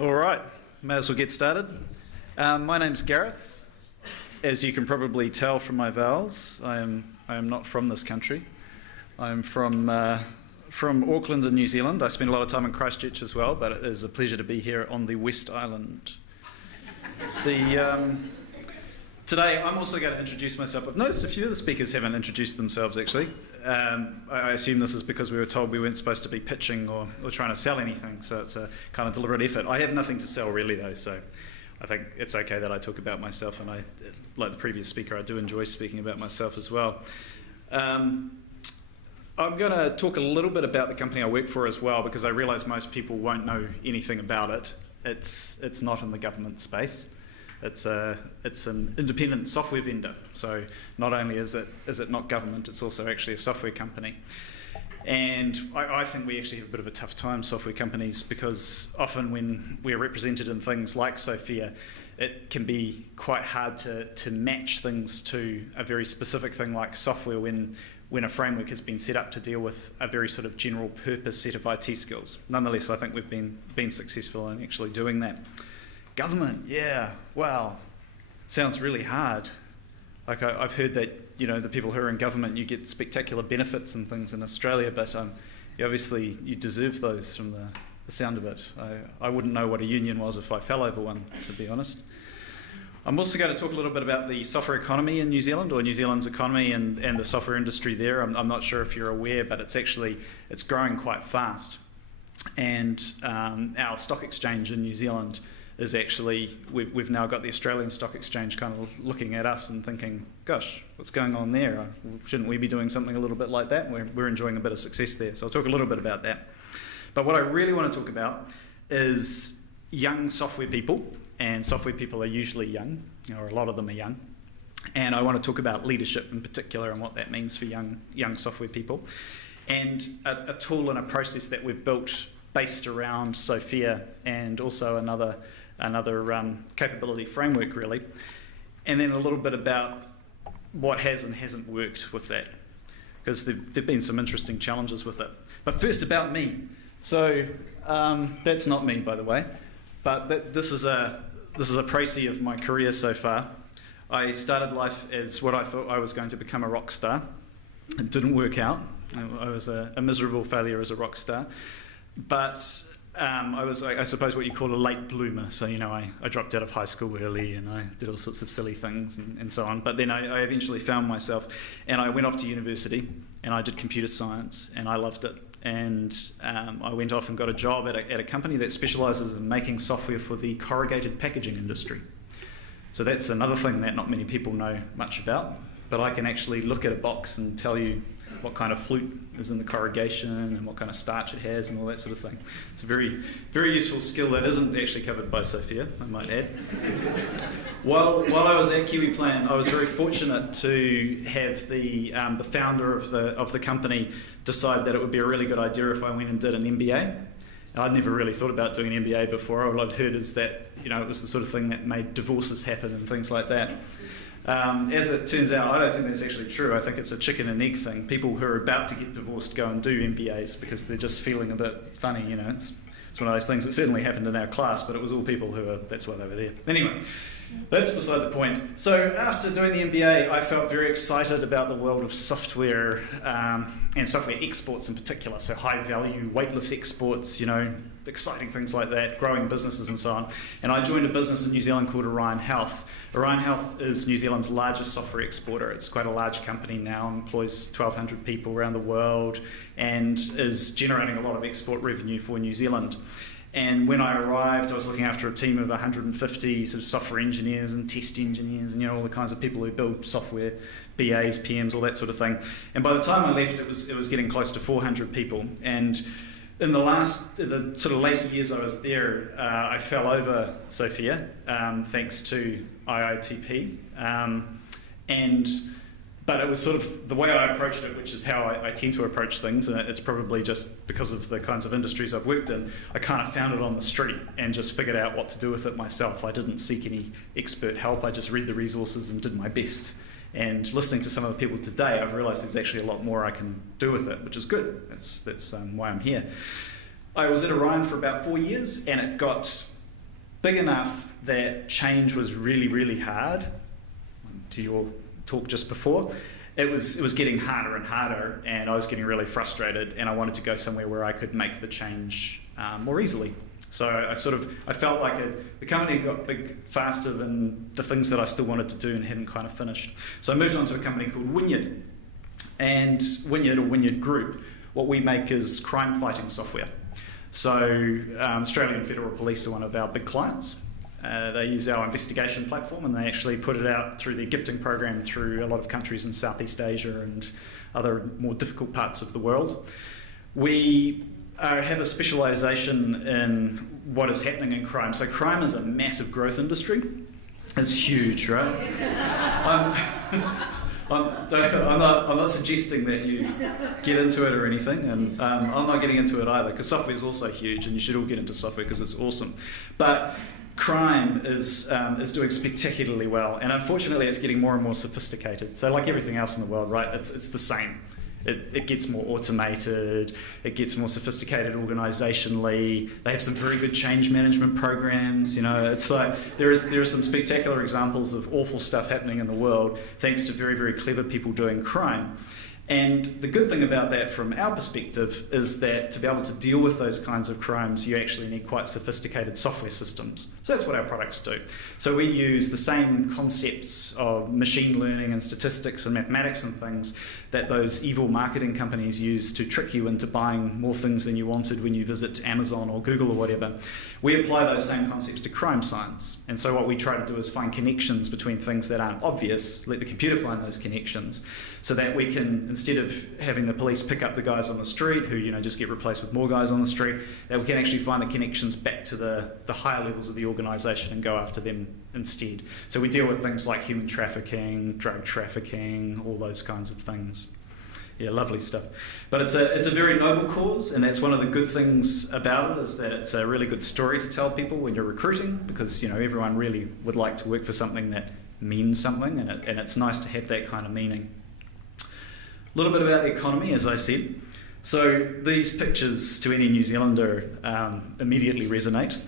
All right, may as well get started. My name's Gareth. As you can probably tell from my vowels, I am not from this country. I'm from Auckland in New Zealand. I spend a lot of time in Christchurch as well, but it is a pleasure to be here on the West Island. Today I'm also going to introduce myself. I've noticed a few of the speakers haven't introduced themselves actually. I assume this is because we were told we weren't supposed to be pitching or trying to sell anything, so it's a kind of deliberate effort. I have nothing to sell really though, so I think it's okay that I talk about myself, and I, like the previous speaker, I do enjoy speaking about myself as well. I'm going to talk a little bit about the company I work for as well, because I realise most people won't know anything about it. It's not in the government space. It's an independent software vendor. So not only is it not government, it's also actually a software company. And I think we actually have a bit of a tough time, software companies, because often when we're represented in things like SFIA, it can be quite hard to match things to a very specific thing like software when a framework has been set up to deal with a very sort of general purpose set of IT skills. Nonetheless, I think we've been successful in actually doing that. Government, yeah, wow, sounds really hard. Like I've heard that, the people who are in government, you get spectacular benefits and things in Australia, but you deserve those from the sound of it. I wouldn't know what a union was if I fell over one, to be honest. I'm also going to talk a little bit about the software economy in New Zealand, or New Zealand's economy and the software industry there. I'm not sure if you're aware, but it's growing quite fast. And our stock exchange in New Zealand is actually, we've now got the Australian Stock Exchange kind of looking at us and thinking, gosh, what's going on there? Shouldn't we be doing something a little bit like that? We're enjoying a bit of success there. So I'll talk a little bit about that. But what I really want to talk about is young software people, and software people are usually young, or a lot of them are young. And I want to talk about leadership in particular and what that means for young software people. And a tool and a process that we've built based around SFIA and also another capability framework really, and then a little bit about what has and hasn't worked with that, because there've been some interesting challenges with it. But first about me. So that's not me, by the way, but this is a précis of my career so far. I started life as what I thought I was going to become, a rock star. It didn't work out. I was a miserable failure as a rock star, but I was, I suppose, what you call a late bloomer. So, I dropped out of high school early and I did all sorts of silly things and so on. But then I eventually found myself, and I went off to university and I did computer science and I loved it. And I went off and got a job at a company that specialises in making software for the corrugated packaging industry. So that's another thing that not many people know much about. But I can actually look at a box and tell you what kind of flute is in the corrugation and what kind of starch it has and all that sort of thing. It's a very, very useful skill that isn't actually covered by SFIA, I might add. While I was at KiwiPlan, I was very fortunate to have the founder of the company decide that it would be a really good idea if I went and did an MBA. And I'd never really thought about doing an MBA before. All I'd heard is that it was the sort of thing that made divorces happen and things like that. As it turns out, I don't think that's actually true. I think it's a chicken and egg thing. People who are about to get divorced go and do MBAs because they're just feeling a bit funny, It's one of those things that certainly happened in our class, but it was all people that's why they were there. Anyway, that's beside the point. So after doing the MBA, I felt very excited about the world of software and software exports in particular. So high value, weightless exports, exciting things like that, growing businesses and so on. And I joined a business in New Zealand called Orion Health. Orion Health is New Zealand's largest software exporter. It's quite a large company now, employs 1,200 people around the world, and is generating a lot of export revenue for New Zealand. And when I arrived, I was looking after a team of 150 sort of software engineers and test engineers and all the kinds of people who build software, BAs, PMs, all that sort of thing. And by the time I left, it was getting close to 400 people. And in the sort of later years I was there, I fell over SFIA thanks to IITP. But it was sort of the way I approached it, which is how I tend to approach things, and it's probably just because of the kinds of industries I've worked in. I kind of found it on the street and just figured out what to do with it myself. I didn't seek any expert help. I just read the resources and did my best. And listening to some of the people today, I've realised there's actually a lot more I can do with it, which is good. That's why I'm here. I was at Orion for about 4 years, and it got big enough that change was really, really hard. To your talk just before, it was getting harder and harder, and I was getting really frustrated, and I wanted to go somewhere where I could make the change more easily. So I felt like the company got big faster than the things that I still wanted to do and hadn't kind of finished. So I moved on to a company called Wynyard. And Wynyard, or Wynyard Group, what we make is crime fighting software. So Australian Federal Police are one of our big clients. They use our investigation platform, and they actually put it out through their gifting program through a lot of countries in Southeast Asia and other more difficult parts of the world. We have a specialisation in what is happening in crime. So crime is a massive growth industry. It's huge, right? I'm not suggesting that you get into it or anything, and I'm not getting into it either, because software is also huge, and you should all get into software because it's awesome. But crime is doing spectacularly well, and unfortunately it's getting more and more sophisticated. So like everything else in the world, right, it's the same. It gets more automated, it gets more sophisticated organisationally. They have some very good change management programs. You know, it's like there are some spectacular examples of awful stuff happening in the world thanks to very, very clever people doing crime. And the good thing about that from our perspective is that to be able to deal with those kinds of crimes, you actually need quite sophisticated software systems. So that's what our products do. So we use the same concepts of machine learning and statistics and mathematics and things that those evil marketing companies use to trick you into buying more things than you wanted when you visit Amazon or Google or whatever. We apply those same concepts to crime science. And so what we try to do is find connections between things that aren't obvious, let the computer find those connections, so that we can, instead of having the police pick up the guys on the street who just get replaced with more guys on the street, that we can actually find the connections back to the higher levels of the organisation and go after them instead. So we deal with things like human trafficking, drug trafficking, all those kinds of things. Yeah, lovely stuff. But it's a very noble cause, and that's one of the good things about it, is that it's a really good story to tell people when you're recruiting, because everyone really would like to work for something that means something, and it's nice to have that kind of meaning. A little bit about the economy, as I said. So these pictures to any New Zealander immediately resonate.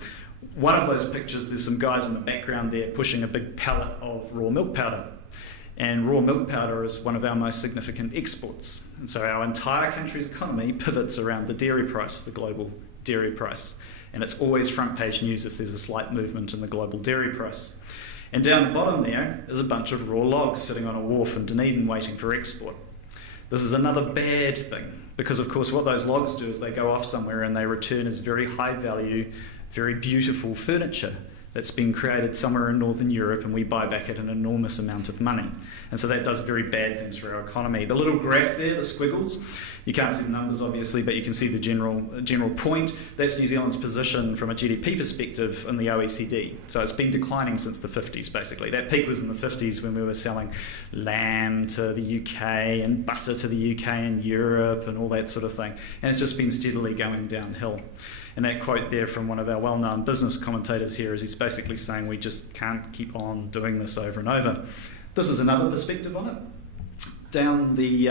One of those pictures, there's some guys in the background there pushing a big pallet of raw milk powder. And raw milk powder is one of our most significant exports. And so our entire country's economy pivots around the dairy price, the global dairy price. And it's always front page news if there's a slight movement in the global dairy price. And down the bottom there is a bunch of raw logs sitting on a wharf in Dunedin waiting for export. This is another bad thing, because of course what those logs do is they go off somewhere and they return as very high value, very beautiful furniture that's been created somewhere in Northern Europe, and we buy back at an enormous amount of money. And so that does very bad things for our economy. The little graph there, the squiggles, you can't see the numbers obviously, but you can see the general point. That's New Zealand's position from a GDP perspective in the OECD. So it's been declining since the 50s basically. That peak was in the 50s when we were selling lamb to the UK and butter to the UK and Europe and all that sort of thing. And it's just been steadily going downhill. And that quote there from one of our well-known business commentators here is he's basically saying we just can't keep on doing this over and over. This is another perspective on it. Down the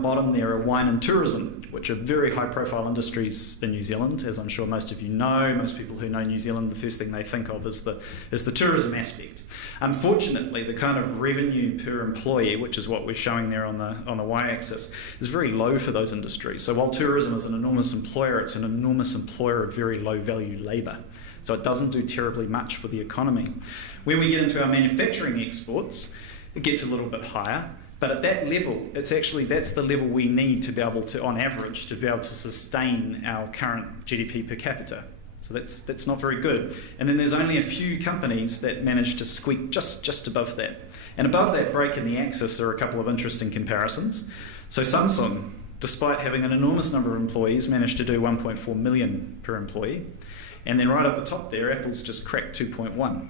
bottom there are wine and tourism, which are very high-profile industries in New Zealand, as I'm sure most of you know. Most people who know New Zealand, the first thing they think of is the tourism aspect. Unfortunately, the kind of revenue per employee, which is what we're showing there on the y-axis, is very low for those industries. So while tourism is an enormous employer, it's an enormous employer of very low-value labour. So it doesn't do terribly much for the economy. When we get into our manufacturing exports, it gets a little bit higher. But at that level, that's the level we need to be able to, on average, to be able to sustain our current GDP per capita. So that's not very good. And then there's only a few companies that manage to squeak just above that. And above that break in the axis are a couple of interesting comparisons. So Samsung, despite having an enormous number of employees, managed to do 1.4 million per employee. And then right up the top there, Apple's just cracked 2.1,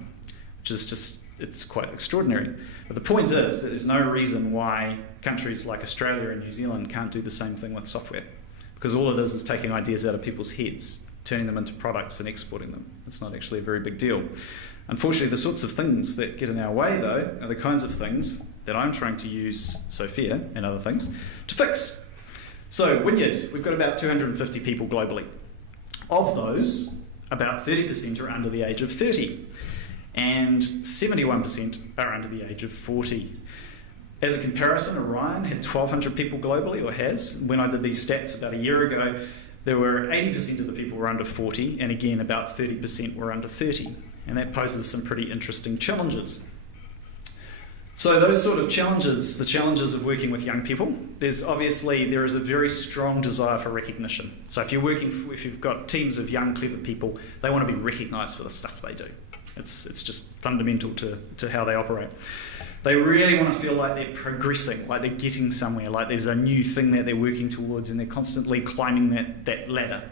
which is just, it's quite extraordinary. But the point is that there's no reason why countries like Australia and New Zealand can't do the same thing with software, because all it is taking ideas out of people's heads, turning them into products and exporting them. It's not actually a very big deal. Unfortunately, the sorts of things that get in our way, though, are the kinds of things that I'm trying to use SFIA and other things to fix. So Wynyard, we've got about 250 people globally. Of those, About 30% are under the age of 30, and 71% are under the age of 40. As a comparison, Orion had 1,200 people globally, or has. When I did these stats about a year ago, there were 80% of the people were under 40, and again, about 30% were under 30. And that poses some pretty interesting challenges. So those sort of challenges, the challenges of working with young people, there is a very strong desire for recognition. So if you've got teams of young, clever people, they want to be recognised for the stuff they do. It's just fundamental to how they operate. They really want to feel like they're progressing, like they're getting somewhere, like there's a new thing that they're working towards and they're constantly climbing that ladder.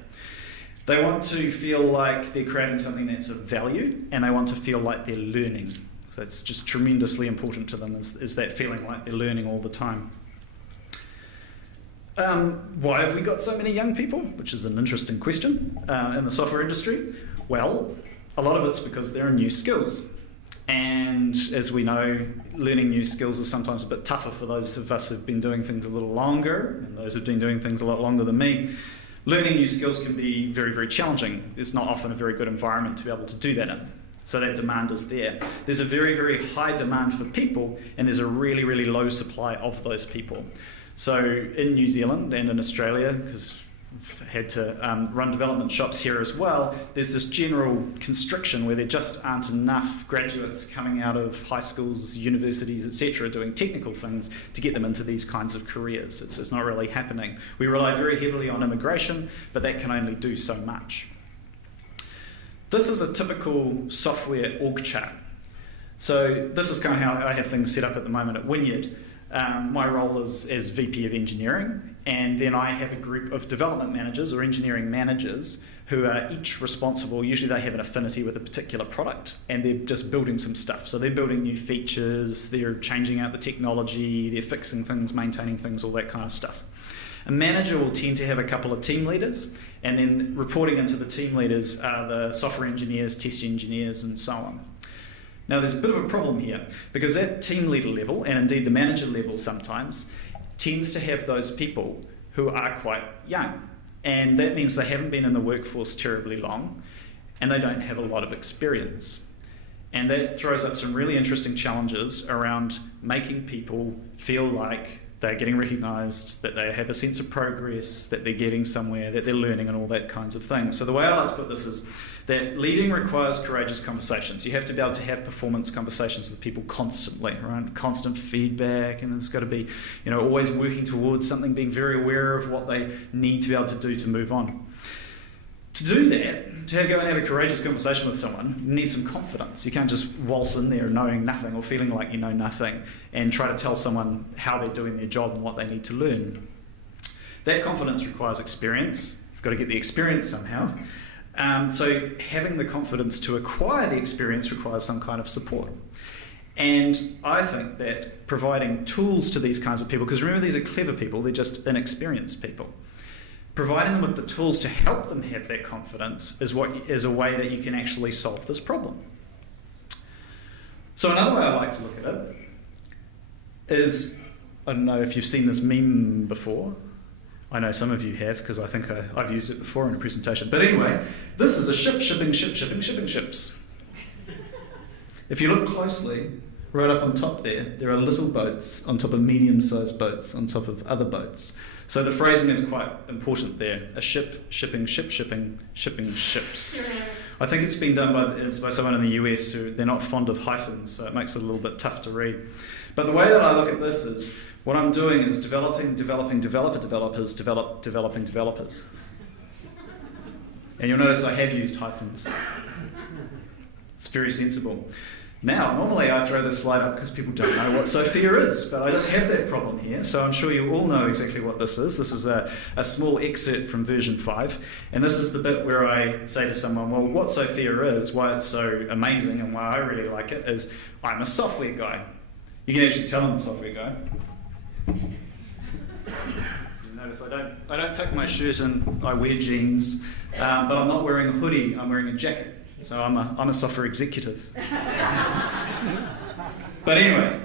They want to feel like they're creating something that's of value, and they want to feel like they're learning. So it's just tremendously important to them, is that feeling like they're learning all the time. Why have we got so many young people? Which is an interesting question in the software industry. Well, a lot of it's because there are new skills. And as we know, learning new skills is sometimes a bit tougher for those of us who've been doing things a little longer, and those who've been doing things a lot longer than me. Learning new skills can be very, very challenging. It's not often a very good environment to be able to do that in. So that demand is there. There's a very, very high demand for people, and there's a really, really low supply of those people. So in New Zealand and in Australia, because I've had to run development shops here as well, there's this general constriction where there just aren't enough graduates coming out of high schools, universities, etc., doing technical things to get them into these kinds of careers. It's not really happening. We rely very heavily on immigration, but that can only do so much. This is a typical software org chart. So this is kind of how I have things set up at the moment at Wynyard. My role is as VP of Engineering, and then I have a group of development managers or engineering managers who are each responsible. Usually they have an affinity with a particular product, and they're just building some stuff. So they're building new features, they're changing out the technology, they're fixing things, maintaining things, all that kind of stuff. A manager will tend to have a couple of team leaders, and then reporting into the team leaders are the software engineers, test engineers, and so on. Now there's a bit of a problem here, because that team leader level, and indeed the manager level sometimes, tends to have those people who are quite young. And that means they haven't been in the workforce terribly long, and they don't have a lot of experience. And that throws up some really interesting challenges around making people feel like they're getting recognised, that they have a sense of progress, that they're getting somewhere, that they're learning, and all that kinds of things. So the way I like to put this is that leading requires courageous conversations. You have to be able to have performance conversations with people constantly, right? Constant feedback, and it's got to be, always working towards something, being very aware of what they need to be able to do to move on. To do that, to go and have a courageous conversation with someone, you need some confidence. You can't just waltz in there knowing nothing or feeling like you know nothing and try to tell someone how they're doing their job and what they need to learn. That confidence requires experience. You've got to get the experience somehow. So having the confidence to acquire the experience requires some kind of support. And I think that providing tools to these kinds of people, because remember, these are clever people, they're just inexperienced people. Providing them with the tools to help them have that confidence is a way that you can actually solve this problem. So another way I like to look at it is, I don't know if you've seen this meme before. I know some of you have, because I think I've used it before in a presentation. But anyway, this is a ship shipping ships. If you look closely, right up on top there are little boats on top of medium-sized boats on top of other boats. So the phrasing is quite important there. A ship shipping ships. I think it's been done by someone in the US who they're not fond of hyphens, so it makes it a little bit tough to read. But the way that I look at this is, what I'm doing is developing developers. And you'll notice I have used hyphens. It's very sensible. Now, normally I throw this slide up because people don't know what SFIA is, but I don't have that problem here, so I'm sure you all know exactly what this is. This is a small excerpt from version 5, and this is the bit where I say to someone, well, what SFIA is, why it's so amazing and why I really like it is, I'm a software guy. You can actually tell I'm a software guy. So you notice I don't tuck my shirt in, I wear jeans, but I'm not wearing a hoodie, I'm wearing a jacket. So I'm a software executive. But anyway,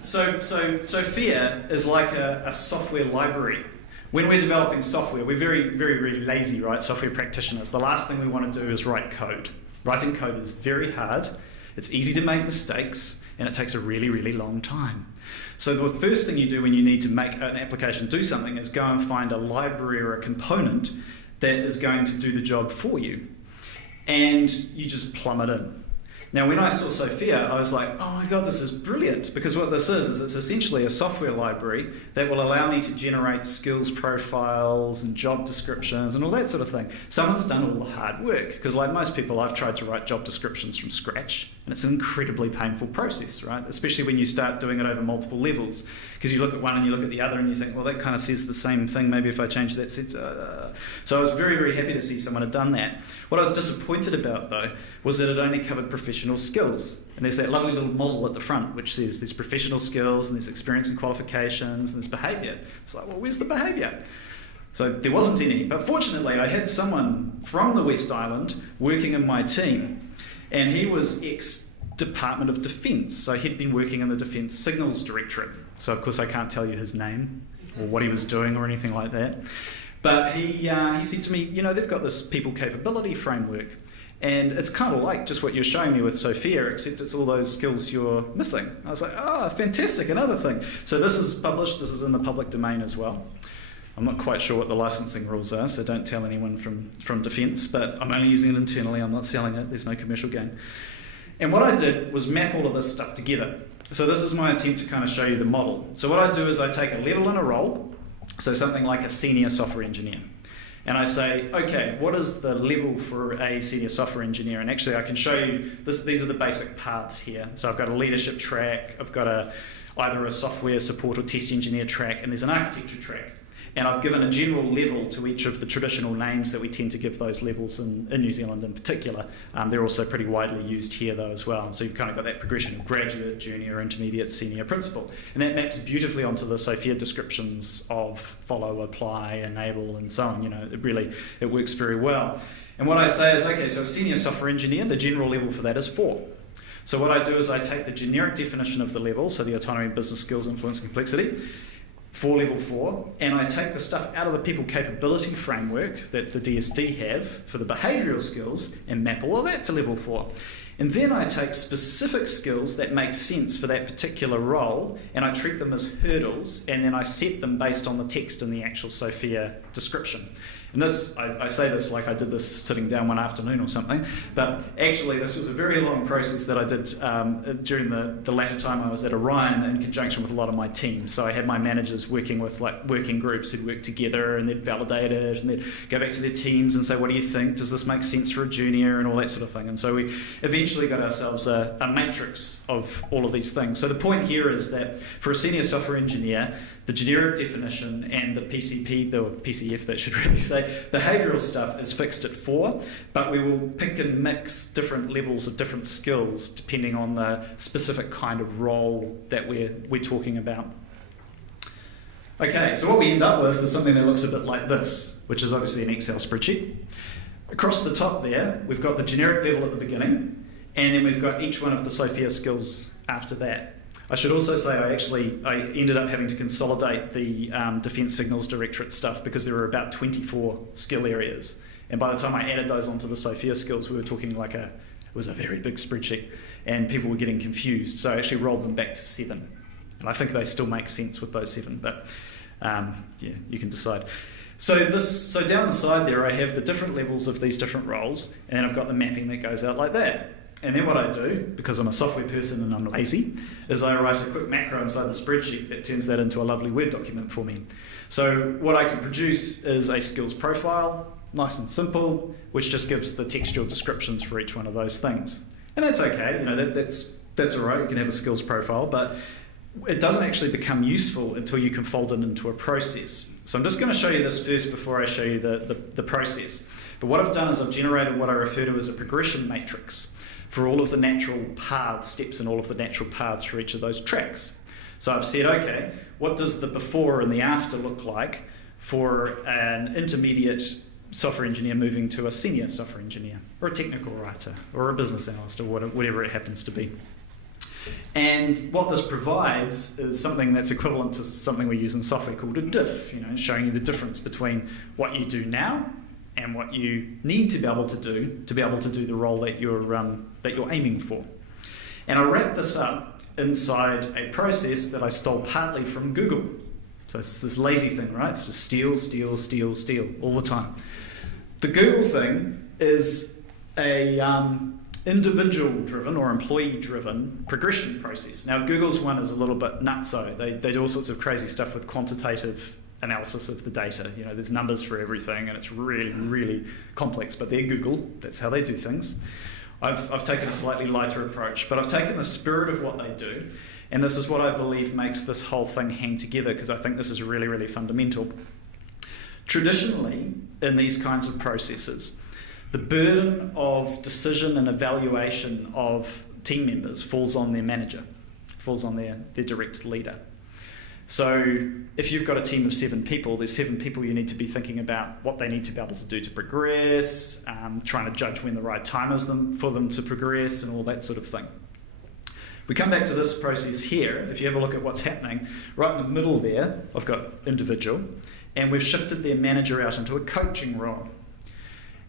so SFIA is like a software library When we're developing software, we're very, very, very lazy, right? Software practitioners. The last thing we want to do is write code. Writing code is very hard. It's easy to make mistakes, and it takes a really, really long time. So the first thing you do when you need to make an application do something is go and find a library or a component that is going to do the job for you. And you just plumb it in. Now, when I saw SFIA, I was like, oh my God, this is brilliant. Because what this is it's essentially a software library that will allow me to generate skills profiles and job descriptions and all that sort of thing. Someone's done all the hard work. Because like most people, I've tried to write job descriptions from scratch. And it's an incredibly painful process, right? Especially when you start doing it over multiple levels. Because you look at one and you look at the other and you think, well, that kind of says the same thing. Maybe if I change that sentence. So I was very, very happy to see someone had done that. What I was disappointed about, though, was that it only covered professional skills. And there's that lovely little model at the front which says there's professional skills and there's experience and qualifications and there's behaviour. It's like, well, where's the behaviour? So there wasn't any. But fortunately, I had someone from the West Island working in my team. And he was ex-Department of Defence. So he'd been working in the Defence Signals Directorate. So, of course, I can't tell you his name or what he was doing or anything like that. But he said to me, you know, they've got this people capability framework. And it's kind of like just what you're showing me with SFIA, except it's all those skills you're missing. I was like, oh, fantastic, another thing. So this is published, this is in the public domain as well. I'm not quite sure what the licensing rules are, so don't tell anyone from Defence, but I'm only using it internally, I'm not selling it, there's no commercial gain. And what I did was map all of this stuff together. So this is my attempt to kind of show you the model. So what I do is I take a level and a role, so something like a senior software engineer. And I say, okay, what is the level for a senior software engineer? And actually I can show you, these are the basic paths here. So I've got a leadership track, I've got either a software support or test engineer track, and there's an architecture track. And I've given a general level to each of the traditional names that we tend to give those levels in New Zealand in particular. They're also pretty widely used here though as well. And so you've kind of got that progression of graduate, junior, intermediate, senior, principal. And that maps beautifully onto the SFIA descriptions of follow, apply, enable, and so on. You know, it works very well. And what I say is, okay, so a senior software engineer, the general level for that is 4. So what I do is I take the generic definition of the level, so the autonomy, business skills, influence, complexity, for level 4, and I take the stuff out of the people capability framework that the DSD have for the behavioural skills and map all of that to level 4. And then I take specific skills that make sense for that particular role and I treat them as hurdles, and then I set them based on the text in the actual SFIA description. And this, I say this like I did this sitting down one afternoon or something, but actually this was a very long process that I did during the latter time I was at Orion in conjunction with a lot of my team. So I had my managers working with like working groups who'd work together and they'd validate it and they'd go back to their teams and say, what do you think? Does this make sense for a junior? And all that sort of thing. And so we eventually got ourselves a matrix of all of these things. So the point here is that for a senior software engineer, the generic definition and the PCP, the PCF that should really say, behavioural stuff is fixed at 4, but we will pick and mix different levels of different skills depending on the specific kind of role that we're talking about. Okay, so what we end up with is something that looks a bit like this, which is obviously an Excel spreadsheet. Across the top there, we've got the generic level at the beginning, and then we've got each one of the SFIA skills after that. I should also say I ended up having to consolidate the Defence Signals Directorate stuff because there were about 24 skill areas. And by the time I added those onto the SFIA skills, we were talking like it was a very big spreadsheet and people were getting confused. So I actually rolled them back to 7. And I think they still make sense with those 7, but yeah, you can decide. So down the side there, I have the different levels of these different roles, and I've got the mapping that goes out like that. And then what I do, because I'm a software person and I'm lazy, is I write a quick macro inside the spreadsheet that turns that into a lovely Word document for me. So what I can produce is a skills profile, nice and simple, which just gives the textual descriptions for each one of those things. And that's okay, you know, that's all right, you can have a skills profile, but it doesn't actually become useful until you can fold it into a process. So I'm just going to show you this first before I show you the process. But what I've done is I've generated what I refer to as a progression matrix for all of the natural paths, steps in all of the natural paths for each of those tracks. So I've said, okay, what does the before and the after look like for an intermediate software engineer moving to a senior software engineer, or a technical writer, or a business analyst, or whatever it happens to be. And what this provides is something that's equivalent to something we use in software called a diff, showing you the difference between what you do now and what you need to be able to do the role that you're aiming for. And I wrapped this up inside a process that I stole partly from Google. So it's this lazy thing, right? It's just steal, steal, steal, steal all the time. The Google thing is a individual-driven or employee-driven progression process. Now, Google's one is a little bit nutso. They do all sorts of crazy stuff with quantitative analysis of the data. There's numbers for everything, and it's really, really complex. But they're Google. That's how they do things. I've taken a slightly lighter approach, but I've taken the spirit of what they do, and this is what I believe makes this whole thing hang together, because I think this is really, really fundamental. Traditionally, in these kinds of processes, the burden of decision and evaluation of team members falls on their manager, falls on their direct leader. So if you've got a team of 7 people, there's 7 people you need to be thinking about what they need to be able to do to progress, trying to judge when the right time is for them to progress, and all that sort of thing. We come back to this process here. If you have a look at what's happening, right in the middle there, I've got individual, and we've shifted their manager out into a coaching role.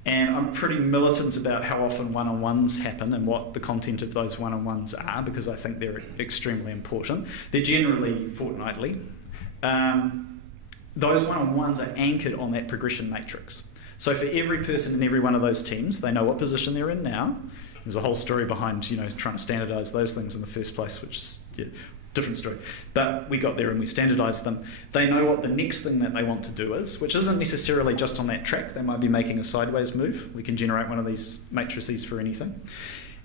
And I'm pretty militant about how often one-on-ones happen and what the content of those one-on-ones are, because I think they're extremely important. They're generally fortnightly. Those one-on-ones are anchored on that progression matrix. So for every person in every one of those teams, they know what position they're in now. There's a whole story behind trying to standardise those things in the first place, which is different story. But we got there and we standardised them. They know what the next thing that they want to do is, which isn't necessarily just on that track. They might be making a sideways move. We can generate one of these matrices for anything.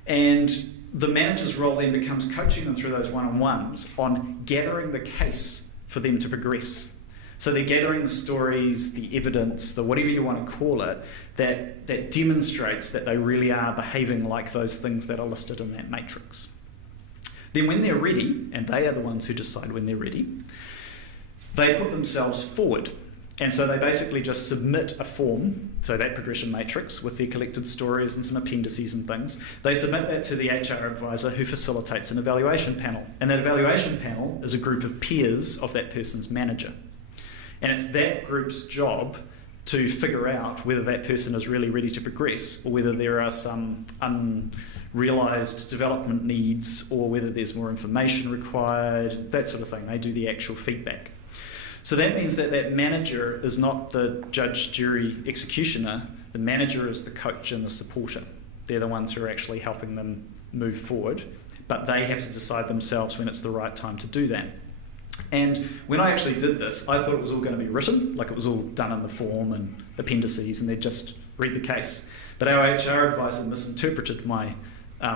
And the manager's role then becomes coaching them through those one-on-ones on gathering the case for them to progress. So they're gathering the stories, the evidence, the whatever you want to call it, that demonstrates that they really are behaving like those things that are listed in that matrix. Then when they're ready, and they are the ones who decide when they're ready, they put themselves forward. And so they basically just submit a form, so that progression matrix with their collected stories and some appendices and things. They submit that to the HR advisor, who facilitates an evaluation panel. And that evaluation panel is a group of peers of that person's manager. And it's that group's job to figure out whether that person is really ready to progress, or whether there are some unrealised development needs, or whether there's more information required, that sort of thing. They do the actual feedback. So that means that that manager is not the judge, jury, executioner. The manager is the coach and the supporter. They're the ones who are actually helping them move forward, but they have to decide themselves when it's the right time to do that. And when I actually did this, I thought it was all going to be written, like it was all done in the form and appendices, and they'd just read the case. But our HR advisor misinterpreted my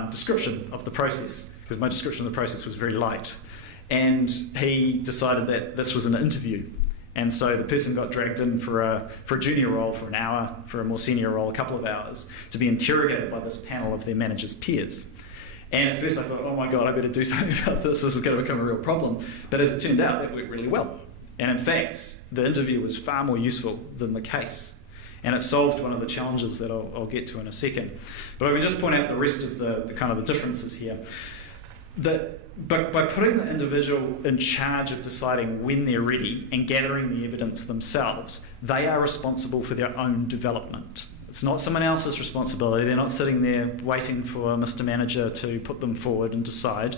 description of the process, because my description of the process was very light. And he decided that this was an interview. And so the person got dragged in for a junior role for an hour, for a more senior role a couple of hours, to be interrogated by this panel of their manager's peers. And at first I thought, oh my God, I better do something about this. This is going to become a real problem. But as it turned out, that worked really well. And in fact, the interview was far more useful than the case. And it solved one of the challenges that I'll get to in a second. But I can just point out the rest of the kind of the differences here. But by putting the individual in charge of deciding when they're ready and gathering the evidence themselves, they are responsible for their own development. It's not someone else's responsibility. They're not sitting there waiting for Mr. Manager to put them forward and decide.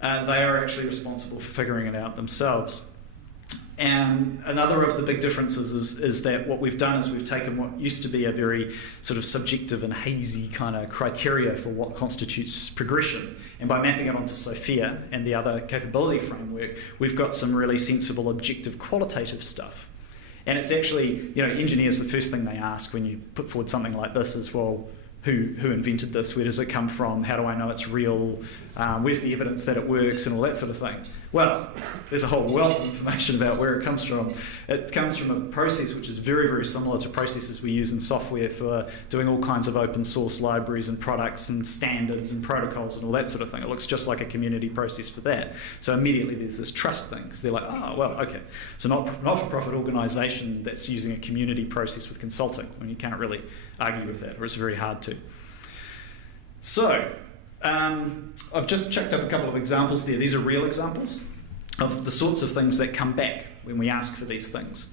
They are actually responsible for figuring it out themselves. And another of the big differences is that what we've done is we've taken what used to be a very sort of subjective and hazy kind of criteria for what constitutes progression. And by mapping it onto SFIA and the other capability framework, we've got some really sensible, objective, qualitative stuff. And it's actually, engineers, the first thing they ask when you put forward something like this is, well, who invented this? Where does it come from? How do I know it's real? Where's the evidence that it works, and all that sort of thing? Well, there's a whole wealth of information about where it comes from. It comes from a process which is very, very similar to processes we use in software for doing all kinds of open source libraries and products and standards and protocols and all that sort of thing. It looks just like a community process for that. So immediately there's this trust thing, because they're like, oh, well, okay. So not-for-profit organisation that's using a community process with consulting. I mean, you can't really argue with that, or it's very hard to. So, I've just checked up a couple of examples there. These are real examples of the sorts of things that come back when we ask for these things.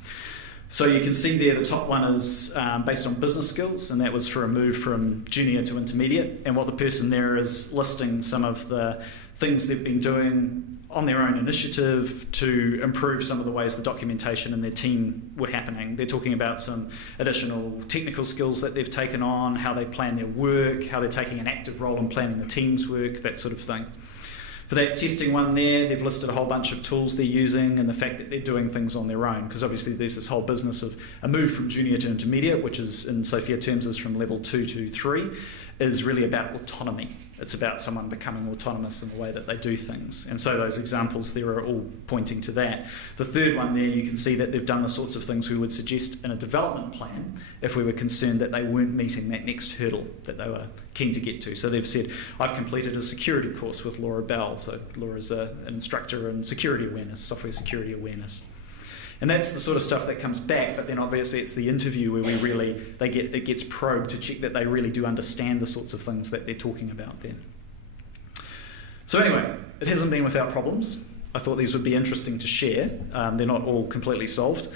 So you can see there the top one is based on business skills, and that was for a move from junior to intermediate. And what the person there is listing some of the things they've been doing on their own initiative to improve some of the ways the documentation in their team were happening. They're talking about some additional technical skills that they've taken on, how they plan their work, how they're taking an active role in planning the team's work, that sort of thing. For that testing one there, they've listed a whole bunch of tools they're using and the fact that they're doing things on their own, because obviously there's this whole business of a move from junior to intermediate, which is in SFIA terms is from level 2 to 3, is really about autonomy. It's about someone becoming autonomous in the way that they do things. And so those examples there are all pointing to that. The third one there, you can see that they've done the sorts of things we would suggest in a development plan if we were concerned that they weren't meeting that next hurdle that they were keen to get to. So they've said, I've completed a security course with Laura Bell. So Laura's an instructor in security awareness, software security awareness. And that's the sort of stuff that comes back, but then obviously it's the interview where it gets probed to check that they really do understand the sorts of things that they're talking about then. So anyway, it hasn't been without problems. I thought these would be interesting to share. They're not all completely solved.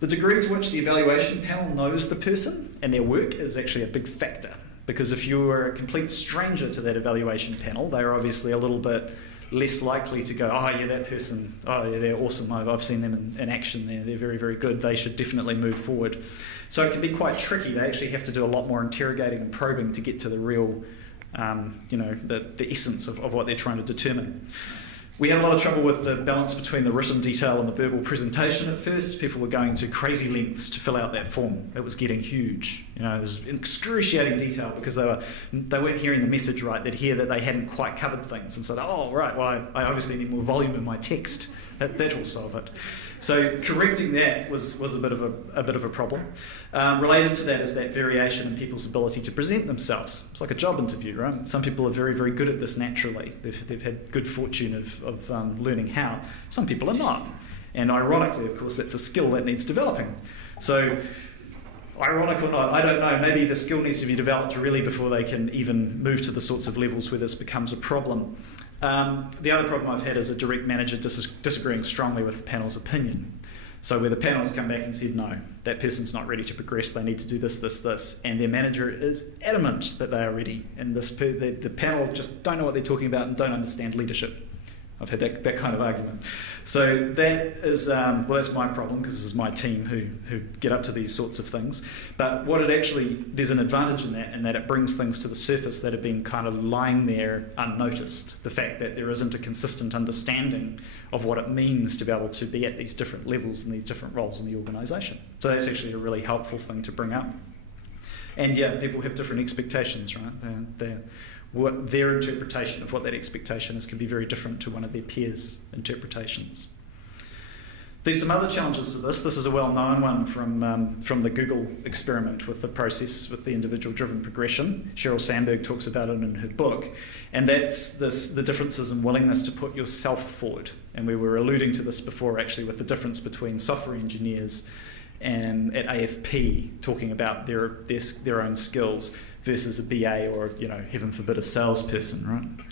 The degree to which the evaluation panel knows the person and their work is actually a big factor, because if you were a complete stranger to that evaluation panel, they're obviously a little bit less likely to go, oh yeah, that person, oh yeah, they're awesome, I've seen them in action there, they're very, very good, they should definitely move forward. So it can be quite tricky. They actually have to do a lot more interrogating and probing to get to the real, the essence of what they're trying to determine. We had a lot of trouble with the balance between the written detail and the verbal presentation at first. People were going to crazy lengths to fill out that form. It was getting huge. There was excruciating detail because they weren't hearing the message right. They'd hear that they hadn't quite covered things. And so, right, well, I obviously need more volume in my text. That will solve it. So correcting that was a bit of a problem. Related to that is that variation in people's ability to present themselves. It's like a job interview, right? Some people are very, very good at this naturally. They've had good fortune of learning how. Some people are not. And ironically, of course, that's a skill that needs developing. So ironic or not, I don't know, maybe the skill needs to be developed really before they can even move to the sorts of levels where this becomes a problem. The other problem I've had is a direct manager disagreeing strongly with the panel's opinion. So where the panel's come back and said, no, that person's not ready to progress, they need to do this, this, this, and their manager is adamant that they are ready, and the panel just don't know what they're talking about and don't understand leadership. I've had that kind of argument. So that is, that's my problem, because this is my team who get up to these sorts of things. But there's an advantage in that it brings things to the surface that have been kind of lying there unnoticed. The fact that there isn't a consistent understanding of what it means to be able to be at these different levels and these different roles in the organisation. So that's actually a really helpful thing to bring up. And yeah, people have different expectations, right? Their interpretation of what that expectation is can be very different to one of their peers' interpretations. There's some other challenges to this. This is a well-known one from the Google experiment with the process, with the individual-driven progression. Sheryl Sandberg talks about it in her book, and that's the differences in willingness to put yourself forward. And we were alluding to this before, actually, with the difference between software engineers and at AFP talking about their own skills versus a BA or, heaven forbid, a salesperson, right?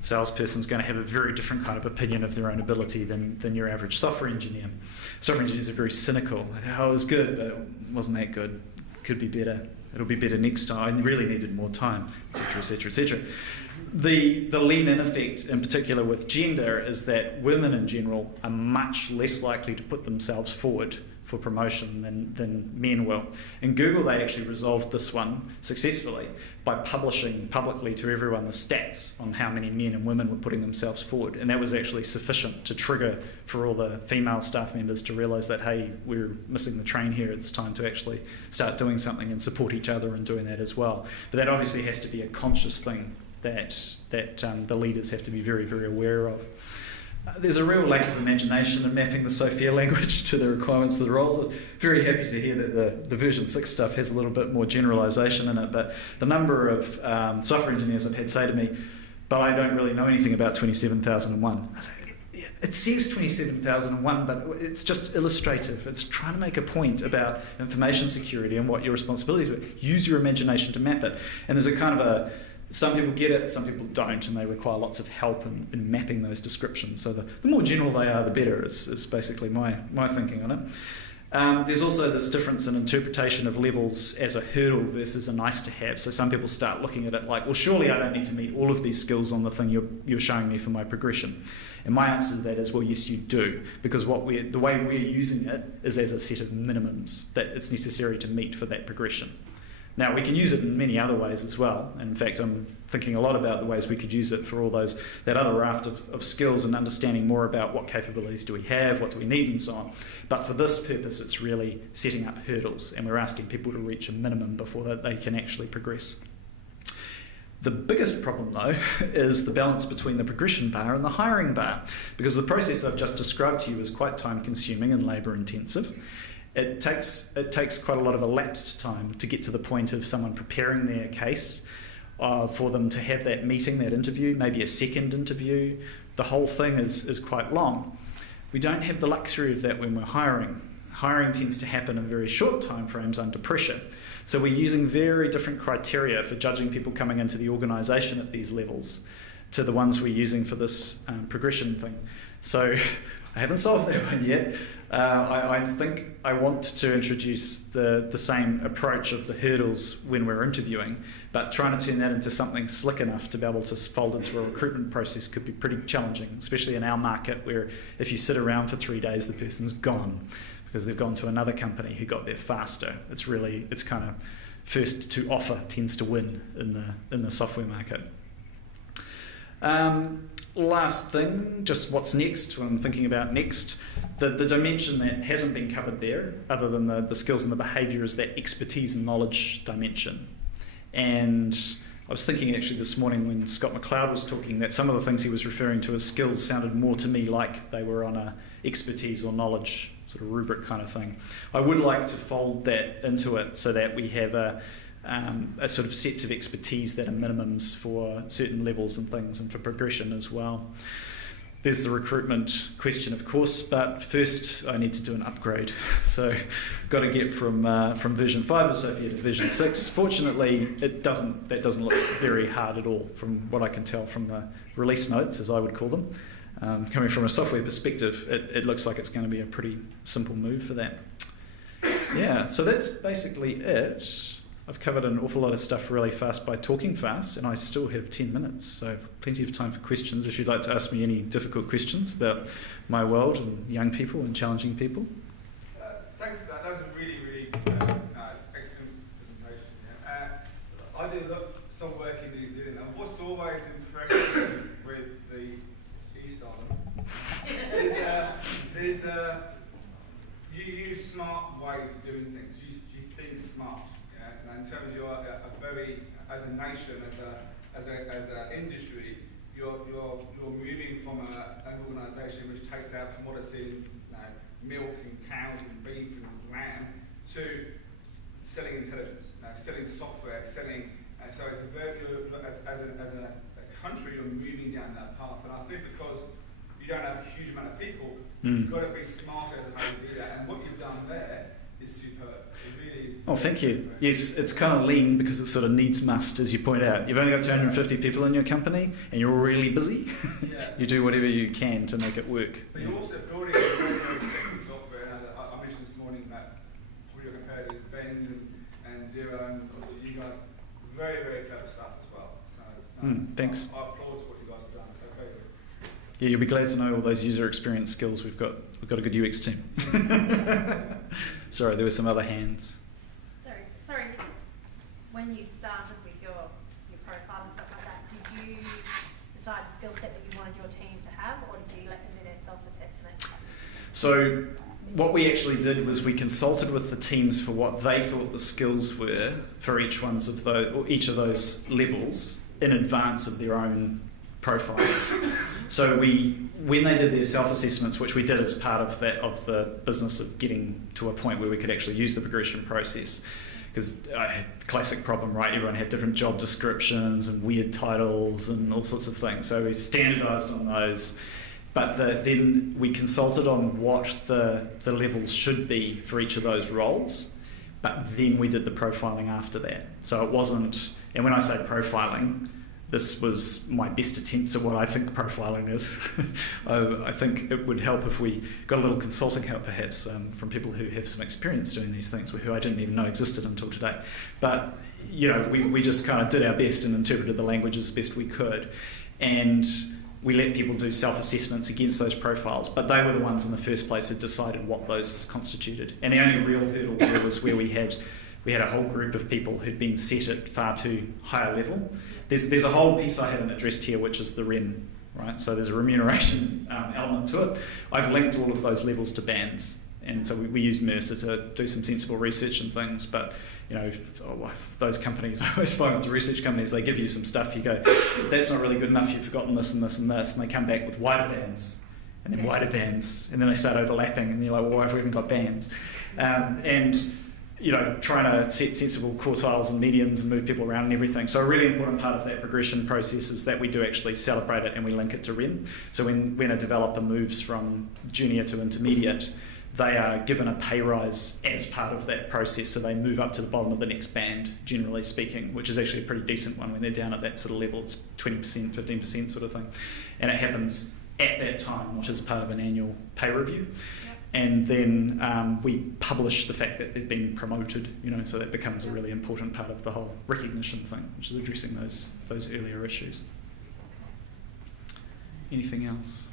Salesperson's going to have a very different kind of opinion of their own ability than your average software engineer. Software engineers are very cynical. Oh, it was good, but it wasn't that good. Could be better. It'll be better next time. I really needed more time, etc., etc., etc. The lean-in effect, in particular with gender, is that women in general are much less likely to put themselves forward for promotion than men will. In Google, they actually resolved this one successfully by publishing publicly to everyone the stats on how many men and women were putting themselves forward. And that was actually sufficient to trigger for all the female staff members to realise that, hey, we're missing the train here. It's time to actually start doing something and support each other in doing that as well. But that obviously has to be a conscious thing that the leaders have to be very, very aware of. There's a real lack of imagination in mapping the SFIA language to the requirements of the roles. I was very happy to hear that the version 6 stuff has a little bit more generalisation in it, but the number of software engineers I've had say to me, but I don't really know anything about 27001. I say, it says 27001, but it's just illustrative. It's trying to make a point about information security and what your responsibilities were. Use your imagination to map it. And there's a kind of Some people get it, some people don't, and they require lots of help in mapping those descriptions. So the more general they are, the better. It's basically my thinking on it. There's also this difference in interpretation of levels as a hurdle versus a nice to have. So some people start looking at it like, well, surely I don't need to meet all of these skills on the thing you're showing me for my progression. And my answer to that is, well, yes, you do, because the way we're using it is as a set of minimums that it's necessary to meet for that progression. Now, we can use it in many other ways as well. In fact, I'm thinking a lot about the ways we could use it for all that other raft of skills and understanding more about what capabilities do we have, what do we need, and so on. But for this purpose, it's really setting up hurdles, and we're asking people to reach a minimum before they can actually progress. The biggest problem, though, is the balance between the progression bar and the hiring bar, because the process I've just described to you is quite time-consuming and labour-intensive. It takes quite a lot of elapsed time to get to the point of someone preparing their case, for them to have that meeting, that interview, maybe a second interview. The whole thing is quite long. We don't have the luxury of that when we're hiring. Hiring tends to happen in very short time frames under pressure. So we're using very different criteria for judging people coming into the organisation at these levels to the ones we're using for this progression thing. So I haven't solved that one yet. I think I want to introduce the same approach of the hurdles when we're interviewing, but trying to turn that into something slick enough to be able to fold into a recruitment process could be pretty challenging, especially in our market where if you sit around for 3 days, the person's gone because they've gone to another company who got there faster. It's kind of first to offer tends to win in the software market. Last thing, just what's next, when I'm thinking about next, the dimension that hasn't been covered there, other than the skills and the behaviour, is that expertise and knowledge dimension. And I was thinking actually this morning when Scott McLeod was talking that some of the things he was referring to as skills sounded more to me like they were on a expertise or knowledge sort of rubric kind of thing. I would like to fold that into it so that we have a sort of sets of expertise that are minimums for certain levels and things, and for progression as well. There's the recruitment question, of course, but first I need to do an upgrade. So got to get from version 5 of SFIA to version 6. Fortunately, that doesn't look very hard at all from what I can tell from the release notes, as I would call them. Coming from a software perspective, it looks like it's going to be a pretty simple move for that. Yeah, so that's basically it. I've covered an awful lot of stuff really fast by talking fast, and I still have 10 minutes, so I have plenty of time for questions if you'd like to ask me any difficult questions about my world and young people and challenging people. Thanks for that. That was a really, really excellent presentation. Yeah. I did some work in New Zealand, and what's always impressed me with the East Island is you use smart ways of doing things. You think smart. In terms of as a nation, as an industry, you're moving from an organisation which takes out commodity, milk and cows and beef and lamb, to selling intelligence, selling software, selling. So it's a very as a country, you're moving down that path, and I think because you don't have a huge amount of people, you've got to be smarter in how you do that. And what you've done there is superb. Oh, thank you. Yes, it's kind of lean because it sort of needs must, as you point out. You've only got 250 people in your company and you're really busy. Yeah. You do whatever you can to make it work. But you're also building a very, very sexy software. And I mentioned this morning that what you're compared is Ben and Seera, and obviously you guys, very, very clever stuff as well. So thanks. I applaud what you guys have done. So very good. Yeah, you'll be glad to know all those user experience skills we've got a good UX team. Sorry, there were some other hands. Sorry, Nicholas, when you started with your profile and stuff like that, did you decide the skill set that you wanted your team to have, or did you let them do their self-assessment? So what we actually did was we consulted with the teams for what they thought the skills were for each of those levels in advance of their own profiles. So when they did their self-assessments, which we did as part of the business of getting to a point where we could actually use the progression process, because I had the classic problem, right? Everyone had different job descriptions and weird titles and all sorts of things. So we standardised on those, but then we consulted on what the levels should be for each of those roles, but then we did the profiling after that. So it wasn't, and when I say profiling, this was my best attempts at what I think profiling is. I think it would help if we got a little consulting help perhaps from people who have some experience doing these things, who I didn't even know existed until today. But we just kind of did our best and interpreted the language as best we could. And we let people do self-assessments against those profiles, but they were the ones in the first place who decided what those constituted. And the only real hurdle there was where we had a whole group of people who'd been set at far too high a level. There's a whole piece I haven't addressed here, which is the REM, right? So there's a remuneration element to it. I've linked all of those levels to bands. And so we used Mercer to do some sensible research and things, but those companies, I always find with the research companies, they give you some stuff, you go, that's not really good enough, you've forgotten this and this and this, and they come back with wider bands, and then wider bands, and then they start overlapping, and you're like, well, why have we even got bands? Trying to set sensible quartiles and medians and move people around and everything. So a really important part of that progression process is that we do actually celebrate it and we link it to REM. So when a developer moves from junior to intermediate, they are given a pay rise as part of that process, so they move up to the bottom of the next band, generally speaking, which is actually a pretty decent one when they're down at that sort of level. It's 20%, 15% sort of thing. And it happens at that time, not as part of an annual pay review. Yep. And then we publish the fact that they've been promoted, so that becomes a really important part of the whole recognition thing, which is addressing those earlier issues. Anything else?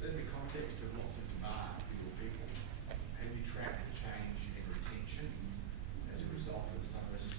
So in the context of lots of demand for your people, have you tracked the change in retention as a result of some of this?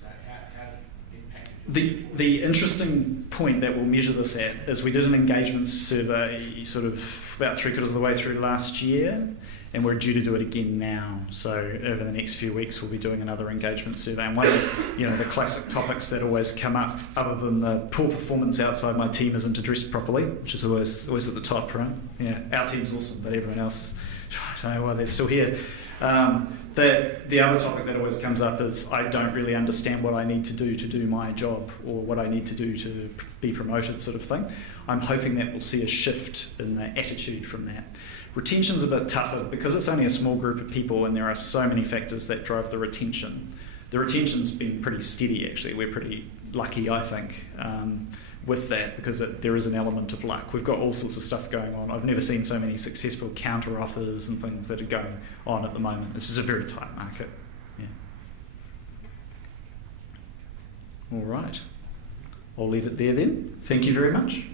So how's it impacted? The interesting point that we'll measure this at is we did an engagement survey sort of about 3/4 of the way through last year, and we're due to do it again now. So over the next few weeks, we'll be doing another engagement survey. And one of the classic topics that always come up, other than the poor performance outside my team isn't addressed properly, which is always at the top, right? Yeah, our team's awesome, but everyone else, I don't know why they're still here. The other topic that always comes up is I don't really understand what I need to do my job, or what I need to do to be promoted, sort of thing. I'm hoping that we'll see a shift in the attitude from that. Retention's a bit tougher because it's only a small group of people and there are so many factors that drive the retention. The retention's been pretty steady, actually. We're pretty lucky, I think, with that, because there is an element of luck. We've got all sorts of stuff going on. I've never seen so many successful counter offers and things that are going on at the moment. This is a very tight market. Yeah. All right. I'll leave it there then. Thank you very much.